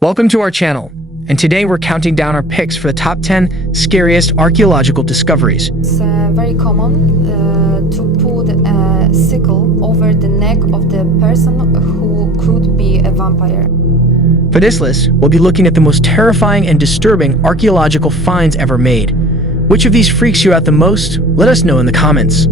Welcome to our channel, and today we're counting down our picks for the top 10 scariest archaeological discoveries. It's very common to put a sickle over the neck of the person who could be a vampire. For this list, we'll be looking at the most terrifying and disturbing archaeological finds ever made. Which of these freaks you out the most? Let us know in the comments.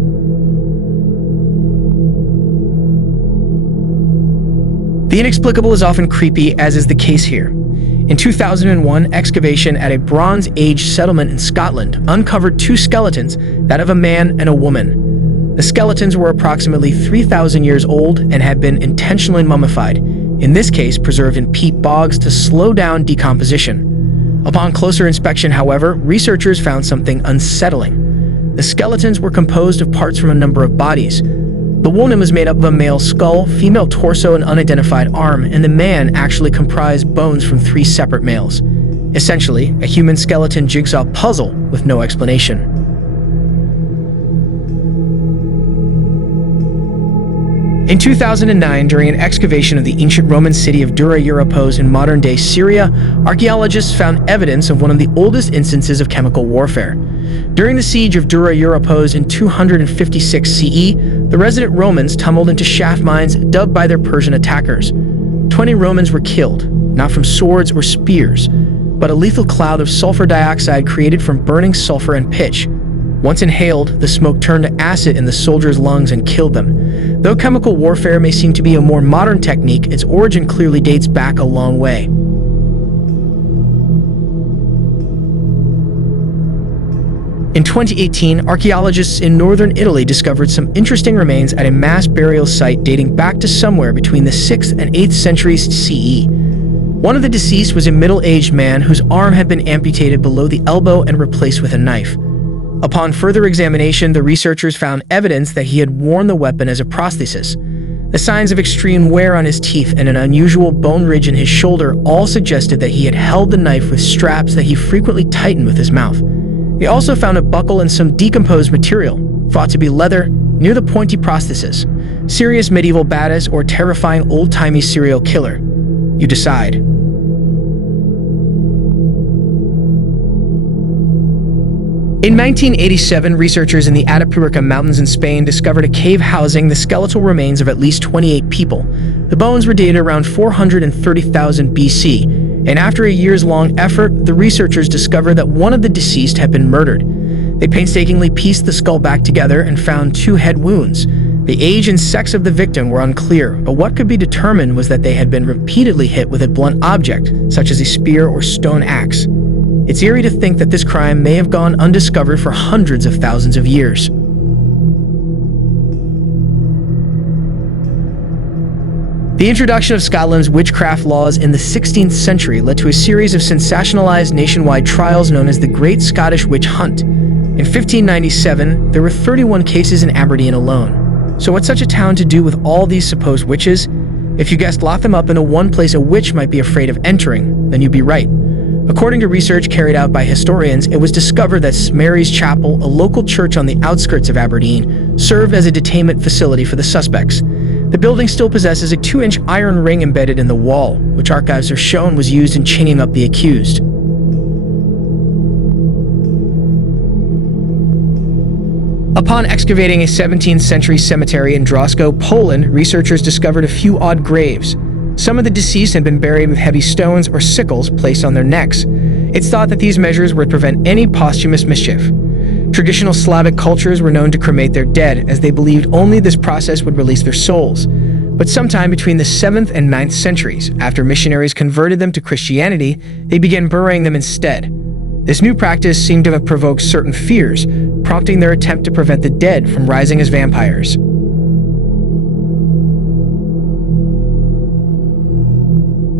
The inexplicable is often creepy, as is the case here. In 2001, excavation at a Bronze Age settlement in Scotland uncovered two skeletons, that of a man and a woman. The skeletons were approximately 3,000 years old and had been intentionally mummified, in this case preserved in peat bogs to slow down decomposition. Upon closer inspection, however, researchers found something unsettling. The skeletons were composed of parts from a number of bodies. The woman was made up of a male skull, female torso, and unidentified arm, and the man actually comprised bones from three separate males. Essentially, a human skeleton jigsaw puzzle with no explanation. In 2009, during an excavation of the ancient Roman city of Dura-Europos in modern-day Syria, archaeologists found evidence of one of the oldest instances of chemical warfare. During the siege of Dura-Europos in 256 CE, the resident Romans tumbled into shaft mines dubbed by their Persian attackers. 20 Romans were killed, not from swords or spears, but a lethal cloud of sulfur dioxide created from burning sulfur and pitch. Once inhaled, the smoke turned to acid in the soldiers' lungs and killed them. Though chemical warfare may seem to be a more modern technique, its origin clearly dates back a long way. In 2018, archaeologists in northern Italy discovered some interesting remains at a mass burial site dating back to somewhere between the 6th and 8th centuries CE. One of the deceased was a middle-aged man whose arm had been amputated below the elbow and replaced with a knife. Upon further examination, the researchers found evidence that he had worn the weapon as a prosthesis. The signs of extreme wear on his teeth and an unusual bone ridge in his shoulder all suggested that he had held the knife with straps that he frequently tightened with his mouth. They also found a buckle and some decomposed material, thought to be leather, near the pointy prosthesis. Serious medieval badass or terrifying old-timey serial killer? You decide. In 1987, researchers in the Atapuerca Mountains in Spain discovered a cave housing the skeletal remains of at least 28 people. The bones were dated around 430,000 BC, and after a years-long effort, the researchers discovered that one of the deceased had been murdered. They painstakingly pieced the skull back together and found two head wounds. The age and sex of the victim were unclear, but what could be determined was that they had been repeatedly hit with a blunt object, such as a spear or stone axe. It's eerie to think that this crime may have gone undiscovered for hundreds of thousands of years. The introduction of Scotland's witchcraft laws in the 16th century led to a series of sensationalized nationwide trials known as the Great Scottish Witch Hunt. In 1597, there were 31 cases in Aberdeen alone. So what's such a town to do with all these supposed witches? If you guessed lock them up into one place a witch might be afraid of entering, then you'd be right. According to research carried out by historians, it was discovered that Mary's Chapel, a local church on the outskirts of Aberdeen, served as a detainment facility for the suspects. The building still possesses a 2-inch iron ring embedded in the wall, which archives have shown was used in chaining up the accused. Upon excavating a 17th century cemetery in Drosko, Poland, researchers discovered a few odd graves. Some of the deceased had been buried with heavy stones or sickles placed on their necks. It's thought that these measures would prevent any posthumous mischief. Traditional Slavic cultures were known to cremate their dead, as they believed only this process would release their souls. But sometime between the 7th and 9th centuries, after missionaries converted them to Christianity, they began burying them instead. This new practice seemed to have provoked certain fears, prompting their attempt to prevent the dead from rising as vampires.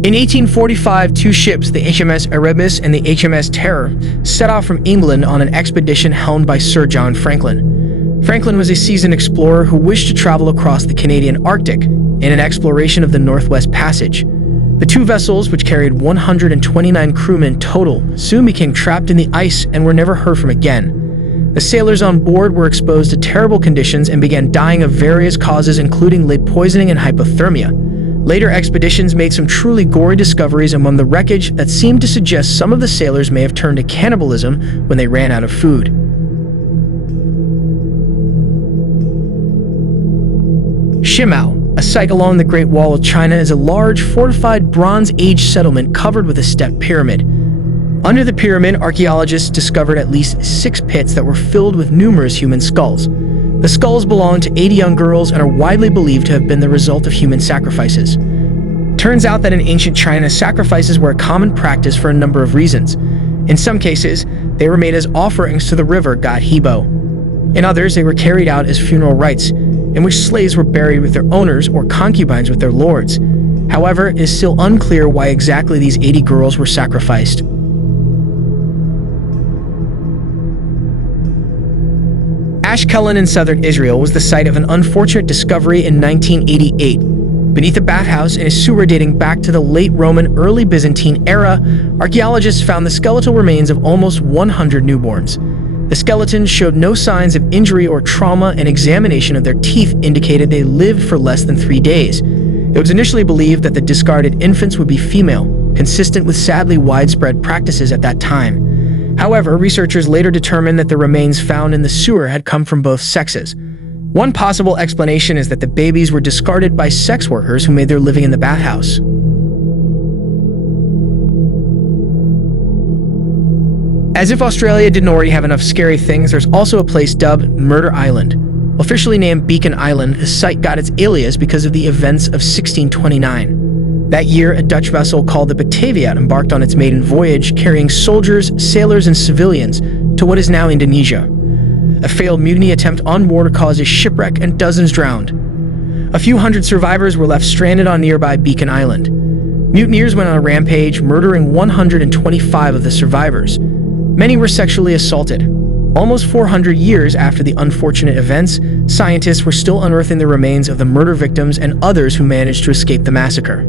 In 1845, two ships, the HMS Erebus and the HMS Terror, set off from England on an expedition helmed by Sir John Franklin. Franklin was a seasoned explorer who wished to travel across the Canadian Arctic in an exploration of the Northwest Passage. The two vessels, which carried 129 crewmen total, soon became trapped in the ice and were never heard from again. The sailors on board were exposed to terrible conditions and began dying of various causes, including lead poisoning and hypothermia. Later expeditions made some truly gory discoveries among the wreckage that seemed to suggest some of the sailors may have turned to cannibalism when they ran out of food. Shimao, a site along the Great Wall of China, is a large, fortified Bronze Age settlement covered with a stepped pyramid. Under the pyramid, archaeologists discovered at least 6 pits that were filled with numerous human skulls. The skulls belonged to 80 young girls and are widely believed to have been the result of human sacrifices. Turns out that in ancient China, sacrifices were a common practice for a number of reasons. In some cases, they were made as offerings to the river god Hebo. In others, they were carried out as funeral rites, in which slaves were buried with their owners or concubines with their lords. However, it is still unclear why exactly these 80 girls were sacrificed. Ashkelon in southern Israel was the site of an unfortunate discovery in 1988. Beneath a bathhouse in a sewer dating back to the late Roman, early Byzantine era, archaeologists found the skeletal remains of almost 100 newborns. The skeletons showed no signs of injury or trauma, and examination of their teeth indicated they lived for less than 3 days. It was initially believed that the discarded infants would be female, consistent with sadly widespread practices at that time. However, researchers later determined that the remains found in the sewer had come from both sexes. One possible explanation is that the babies were discarded by sex workers who made their living in the bathhouse. As if Australia didn't already have enough scary things, there's also a place dubbed Murder Island. Officially named Beacon Island, the site got its alias because of the events of 1629. That year, a Dutch vessel called the Batavia embarked on its maiden voyage, carrying soldiers, sailors, and civilians to what is now Indonesia. A failed mutiny attempt on board caused a shipwreck and dozens drowned. A few hundred survivors were left stranded on nearby Beacon Island. Mutineers went on a rampage, murdering 125 of the survivors. Many were sexually assaulted. Almost 400 years after the unfortunate events, scientists were still unearthing the remains of the murder victims and others who managed to escape the massacre.